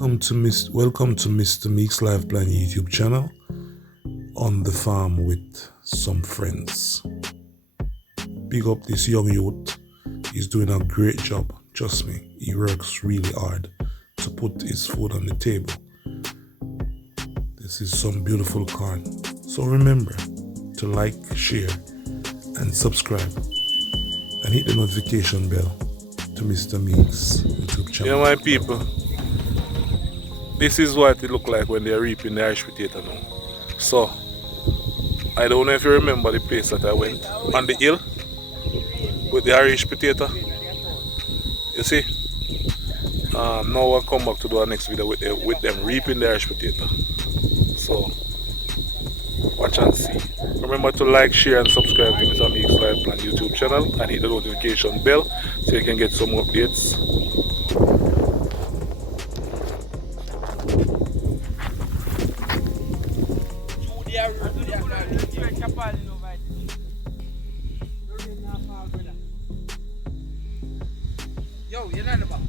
Welcome to Mr. Meek's Life Plan YouTube channel on the farm with some friends. Big up this young youth. He's doing a great job. Trust me, he works really hard to put his food on the table. This is some beautiful corn. So remember to like, share, and subscribe, and hit the notification bell to Mr. Meek's YouTube channel. Yeah, my people. This is what it look like when they're reaping the Irish potato now. So, I don't know if you remember the place that I went on the hill with the Irish potato. You see? Now I'll come back to do our next video with them reaping the Irish potato. So, watch and see. Remember to like, share, and subscribe to Mr. Meek's Life Plan YouTube channel and hit the notification bell so you can get some updates. Yo, you're not about.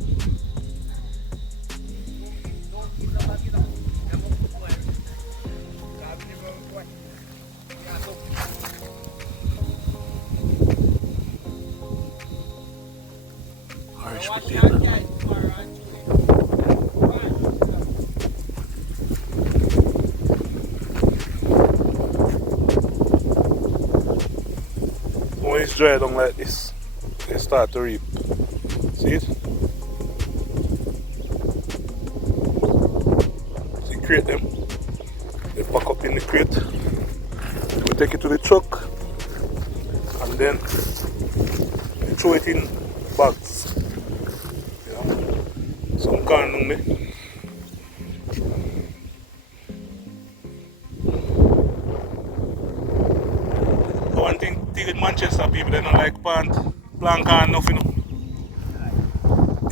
Irish potato. When it's dry down like this, they start to reap. See it? So you crate them, they pack up in the crate, we take it to the truck, and then we throw it in bags. You know? Some corn on me. One thing with Manchester people, they don't like plant corn enough, you know.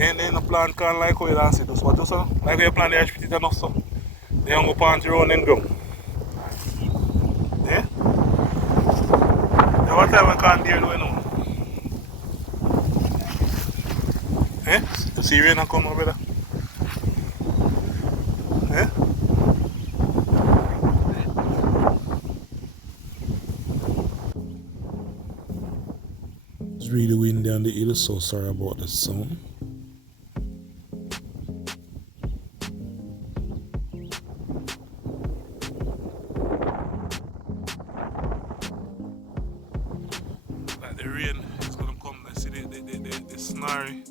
And they don't plant corn like how you don't see this. What you say? Like how you plant the Irish potato enough, so they don't go plant it around and ground. Yeah? What time I can't hear doing now? Eh? You see rain come over there? Eh? It's really windy on the hill, so sorry about the sound. Like the rain is gonna come, let's see the snarry.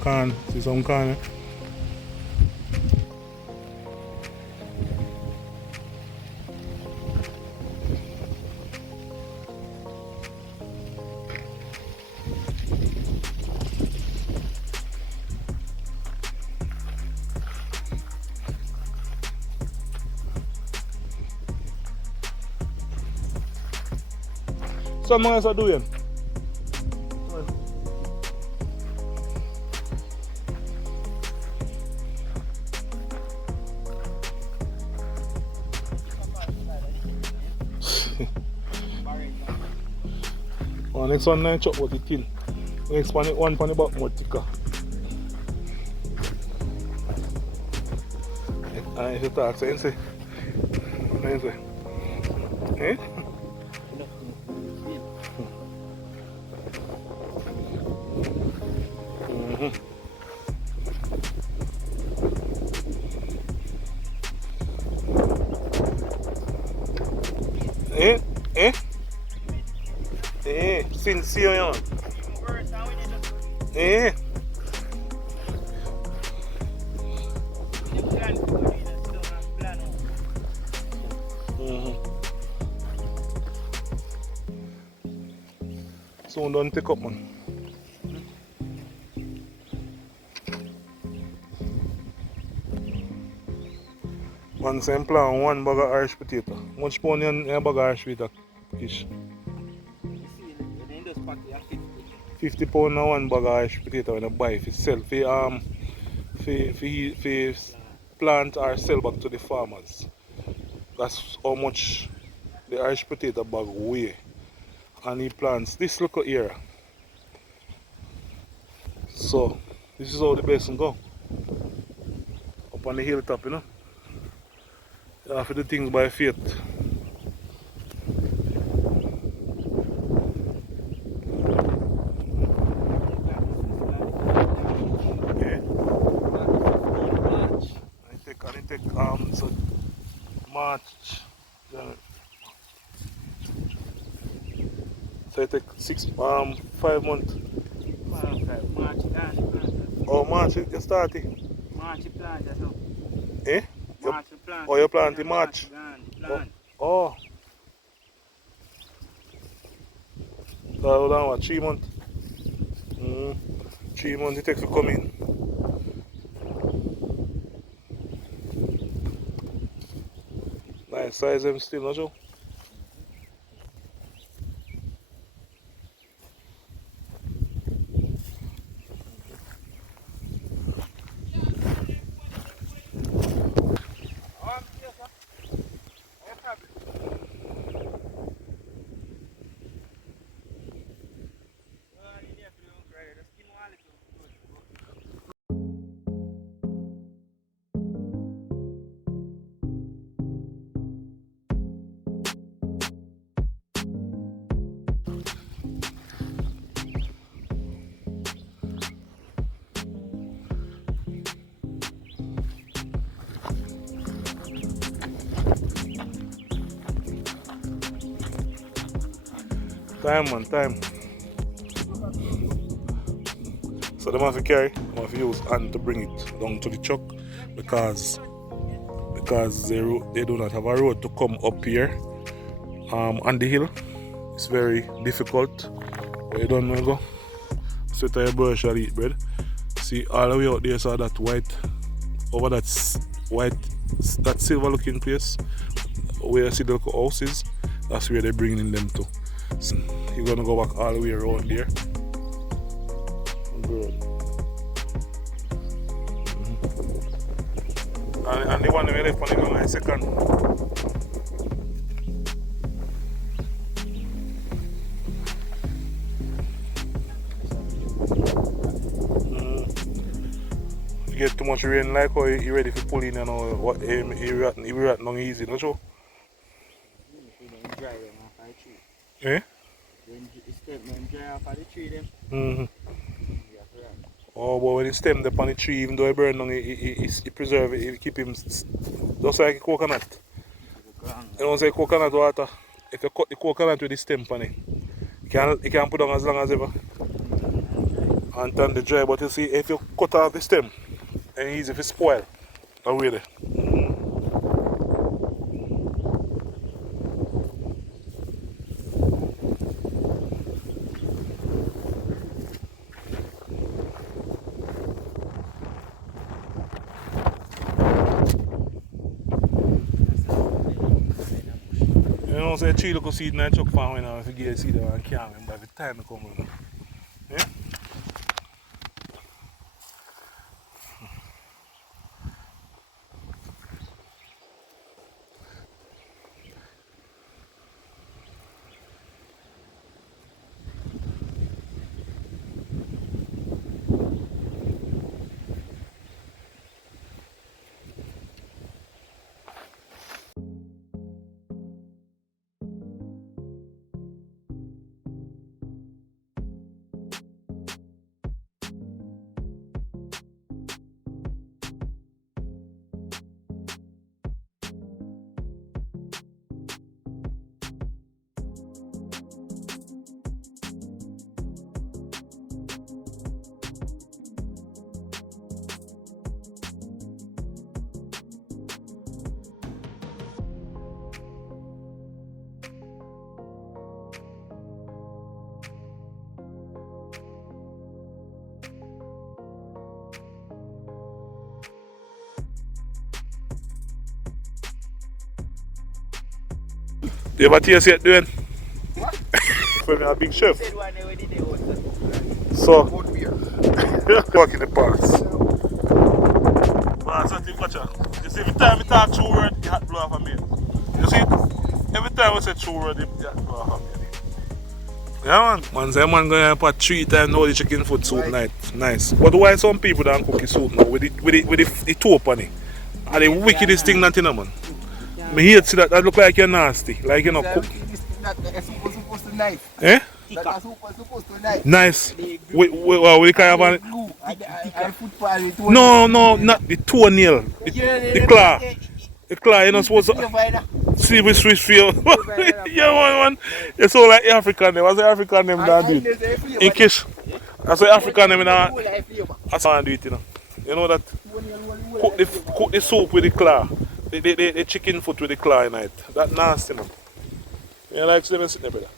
Corn, see some corn. Some guys are doing. Oh, next one I chop what it tin. Next one pan the back more thicker. And if you talk, so you say, eh? Eh? Eh? Eh? Sincere, yon. Eh? So don't take up, man. One same plan, one bag of Irish potato. How much pound in a bag of Irish potato? Fish. 50 pound na one bag of Irish potato when I buy for sell for plant or sell back to the farmers. That's how much the Irish potato bag way. And he plants this little area. So this is how the basin go. Up on the hilltop, you know. You have to do things by faith. Okay. And it take so March. January. So it take 5 months. March plant. Oh, March you start it? March plant as well. Eh? March plant. Oh, you plant in March? Plant. Oh. So hold on, what, 3 months? 3 months it takes to come in. Nice size them still, no Joe? Time man, time. So them have to carry, them have to use hand to bring it down to the truck because they do not have a road to come up here on the hill. It's very difficult. But you don't know go. Sit on your bird shall eat bread. See all the way out there, so that white over that white, that silver looking place where you see the little houses, that's where they're bringing them to. So you're gonna go back all the way around there. And the one we left on the line second. You get too much rain like how you ready for pulling and all what you rat not easy, no sure? Eh? Oh, but when it stem up on the tree, even though it burn down, it preserve it, it keep him just like a coconut. You know, say coconut water, if you cut the coconut with the stem on it, you can put on as long as ever. And turn the dry, but you see, if you cut off the stem, it's easy to spoil. Away there. You know, say 3 local seed in the truck farm when I forget seed and can't remember every time I come over. Yeah? You ever taste it doing? What? For me, a big chef. So, walk in the parts. But that's what you watch. You see, every time you talk 2 words, you have to blow off a meal. You see it? Every time I say true word, yeah, yeah, man. Man say man going to put 3 times all the chicken food soup nice. But why some people don't cook the soup now with the top on it? And the wickedest thing that you know, man. Me hate see that look like you're nasty. Like you know cook. That supposed to knife. Eh? That supposed to knife. Nice. We kind of Glue. I foot for it. no, not the toenail. The claw. The claw, you're not supposed to see with Swiss feel. Yeah, man. You sound like African name. What's the African name that do it? In case. That's the African name. That's how I do it, you know. You know that? Cook the soup with the claw. The chicken foot with the claw in it. That nasty, man. You like to sit there, brother?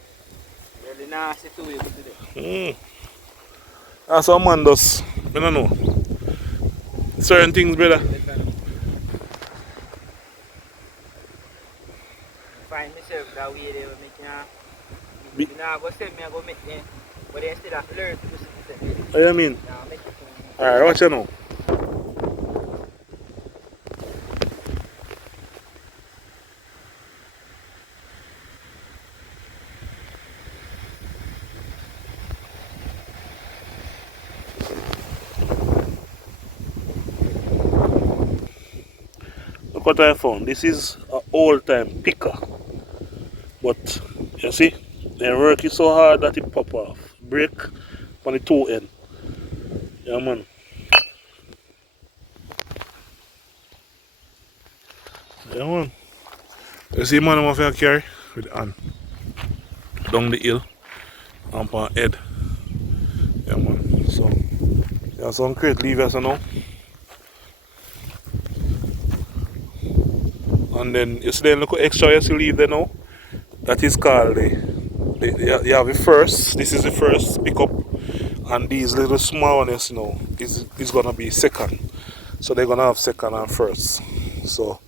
Really nasty to it today. That's how man does. I don't know. Certain things, brother. Find myself that way there, me can't go send me, I go make them. But they still have to learn to do something. What do you mean? Now make it. Alright, watch you now. Look what I found. This is an old time picker. But you see, they work it so hard that it pop off. Break on the toe end. Yeah, man. Yeah, man. You see, man, I'm going to carry with the hand down the hill and on head. Yeah, man. So, yeah, some crate levers now. And then you see, then look extra you see leave there now. That is called you have the first. This is the first pickup, and these little small ones, you know, is gonna be second. So they're gonna have second and first. So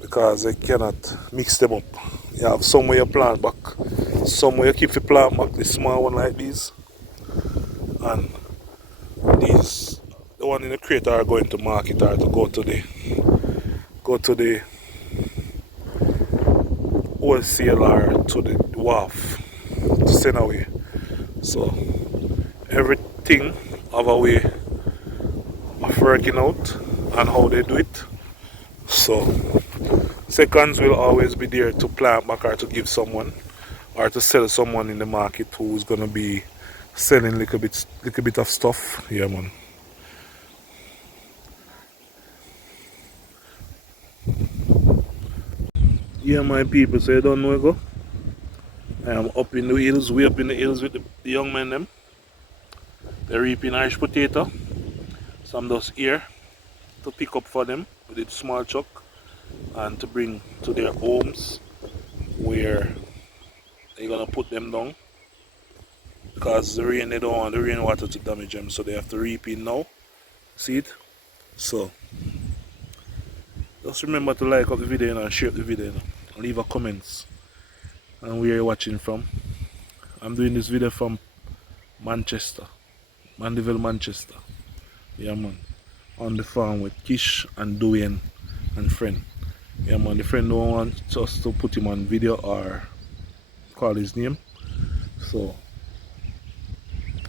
because they cannot mix them up. You have some where you plant back, some where you keep the plant back. The small one like these, and these the one in the crate are going to market or to go to the wholesaler to the wharf to send away. So everything have a way of working out and how they do it. So seconds will always be there to plant back or to give someone or to sell someone in the market who's gonna be selling little bit of stuff. Yeah, man. Yeah, my people, so you don't know where go. I am up in the hills, way up in the hills with the young men them. They're reaping Irish potato. So I'm just here to pick up for them with a small truck and to bring to their homes where they're gonna put them down. Because the rain, they don't want the rainwater to damage them, so they have to reap in now. See it? So just remember to like up the video and share the video. Leave a comments and where you're watching from. I'm doing this video from Manchester, Mandeville, Manchester. Yeah, man. On the farm with Kish and Dwayne and friend. Yeah, man. The friend don't want us to put him on video or call his name. So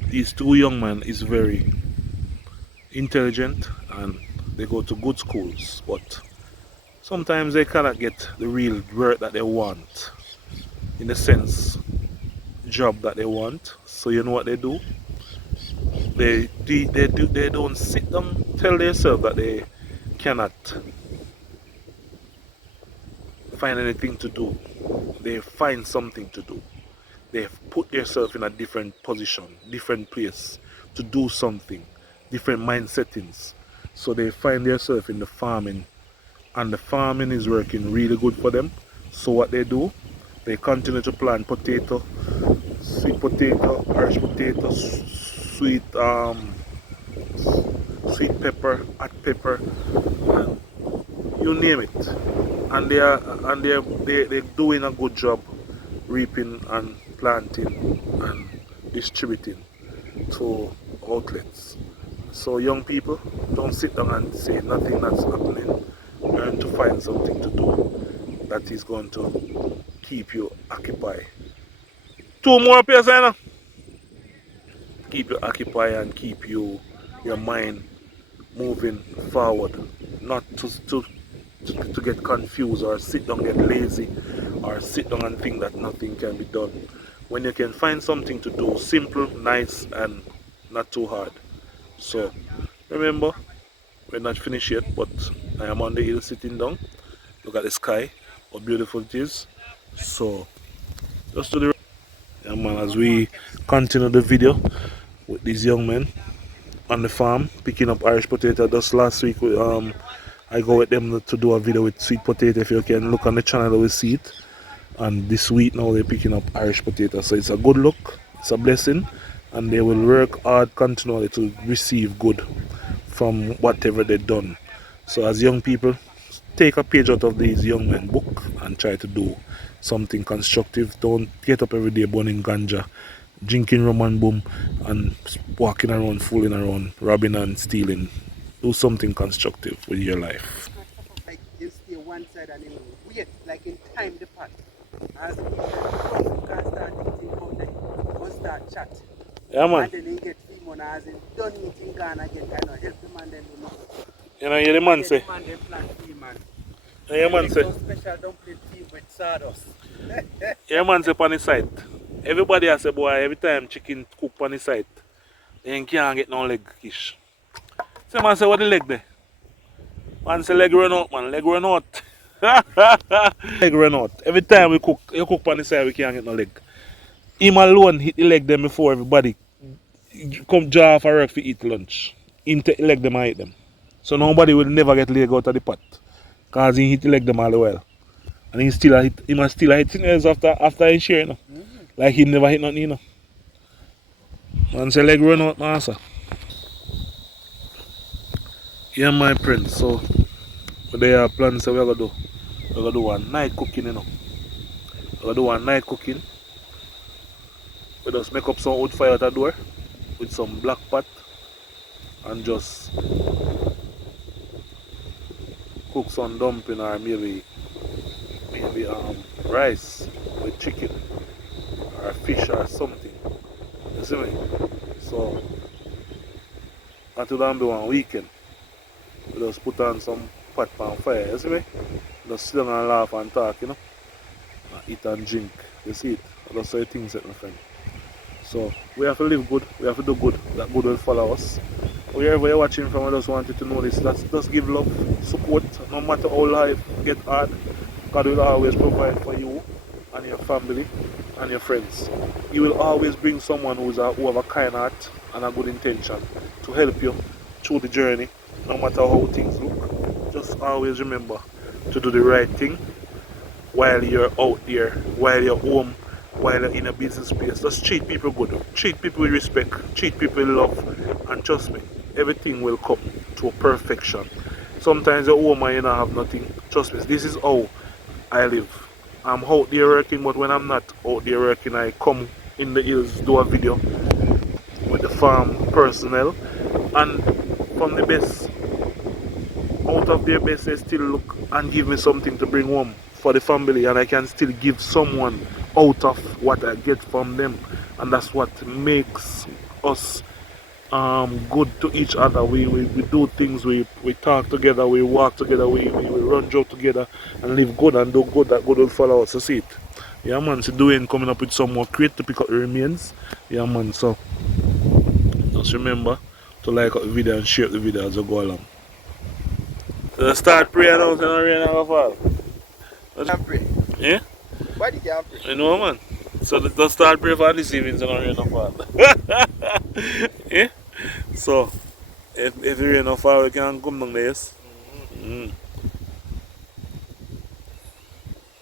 these two young men is very intelligent and they go to good schools, but sometimes they cannot get the real work that they want, in the sense job that they want. So you know what they do? They don't sit down tell themselves that they cannot find anything to do. They find something to do. They put themselves in a different position, different place to do something, different mind settings. So they find themselves in the farming, and the farming is working really good for them. So what they do, they continue to plant potato, sweet potato, Irish potato, sweet pepper, hot pepper, and you name it. And they're doing a good job reaping and planting and distributing to outlets. So young people, don't sit down and say nothing that's happening. Learn to find something to do that is going to keep you occupied. Two more pairs, you know? Keep you occupied and keep your mind moving forward. Not to get confused or sit down get lazy or sit down and think that nothing can be done. When you can find something to do, simple, nice, and not too hard. So remember, we're not finished yet, but I am on the hill sitting down. Look at the sky, how beautiful it is. So just to the yeah, man, as we continue the video with these young men on the farm picking up Irish potato. Just last week I go with them to do a video with sweet potato. If you can look on the channel you will see it. And this week now they're picking up Irish potato. So it's a good look, it's a blessing, and they will work hard continually to receive good from whatever they've done. So as young people, take a page out of these young men book and try to do something constructive. Don't get up every day burning ganja, drinking rum and boom, and walking around, fooling around, robbing and stealing. Do something constructive with your life. Like you stay one side and then wait, like in time the part. As you can start eating come then go start chat. Yeah, man. And then you get few money as in done eating Ghana get kind of help the man then you know. You know, the man say. The man then plan feed man. Yeah, man say. Some special dumpling feed with sawdust. Yeah, man say on the site. Everybody has a boy every time chicken cook on the site. They can't get no leg fish. So man say what the leg there? Man say leg run out, man. Leg run out. Leg run out. Every time we cook, you cook on the side, we can't get no leg. Him alone hit the leg them before everybody come draw for work to eat lunch. Him take the leg them and eat them. So nobody will never get leg out of the pot. Cause he hit the leg them all the while. And he still hit things else after he share, you know. Like he never hit nothing, you know. Man say leg run out, man, sir. Yeah, my friend, so what they are plans so we're gonna do? We're gonna do one night cooking, you know. We're gonna do one night cooking. We just make up some wood fire at the door with some black pot and just cook some dumpling or maybe rice with chicken or fish or something. You see me? So until that be one weekend, we just put on some pot on fire, you see me? Just sit down and laugh and talk, you know. And eat and drink. You see it? That's how things set, my friend. So we have to live good, we have to do good, that good will follow us. Wherever you're watching from, I just wanted to know this. Just give love, support, no matter how life get hard. God will always provide for you and your family and your friends. He will always bring someone who have a kind heart and a good intention to help you through the journey, no matter how things look. Just always remember to do the right thing while you're out there, while you're home, while you're in a business place. Just treat people good, treat people with respect, treat people with love, and trust me, everything will come to a perfection. Sometimes you're home and you don't have nothing. Trust me, this is how I live. I'm out there working, but when I'm not out there working, I come in the hills, do a video with the farm personnel, and from the best, out of their best, they still look and give me something to bring home for the family, and I can still give someone out of what I get from them, and that's what makes us good to each other. We do things, we talk together, we walk together, we run joke together and live good and do good, that good will follow us. You see it? Yeah, man. So doing coming up with some more crate to pick up the remains. Yeah, man. So just remember to like the video and share the video as you go along. So start praying out and rain never fall. Can't pray. Yeah? Why do you can't pray? You know, man. So let's start praying for this evening so no rain no fall. Yeah? So if the rain no fall, we can come down there, yes?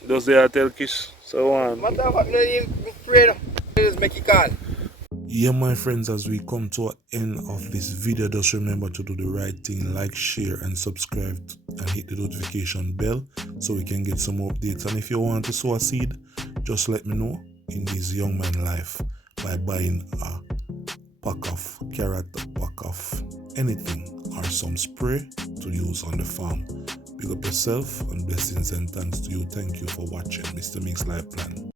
Just there tell Kish. So on. Matter of fact, no need to pray now. Just make it call. Yeah, my friends, as we come to an end of this video, just remember to do the right thing, like, share and subscribe and hit the notification bell so we can get some updates. And if you want to sow a seed, just let me know in this young man life by buying a pack of carrot, a pack of anything or some spray to use on the farm, Pick up yourself and blessings and thanks to you. Thank you for watching Mr. Mix Life Plan.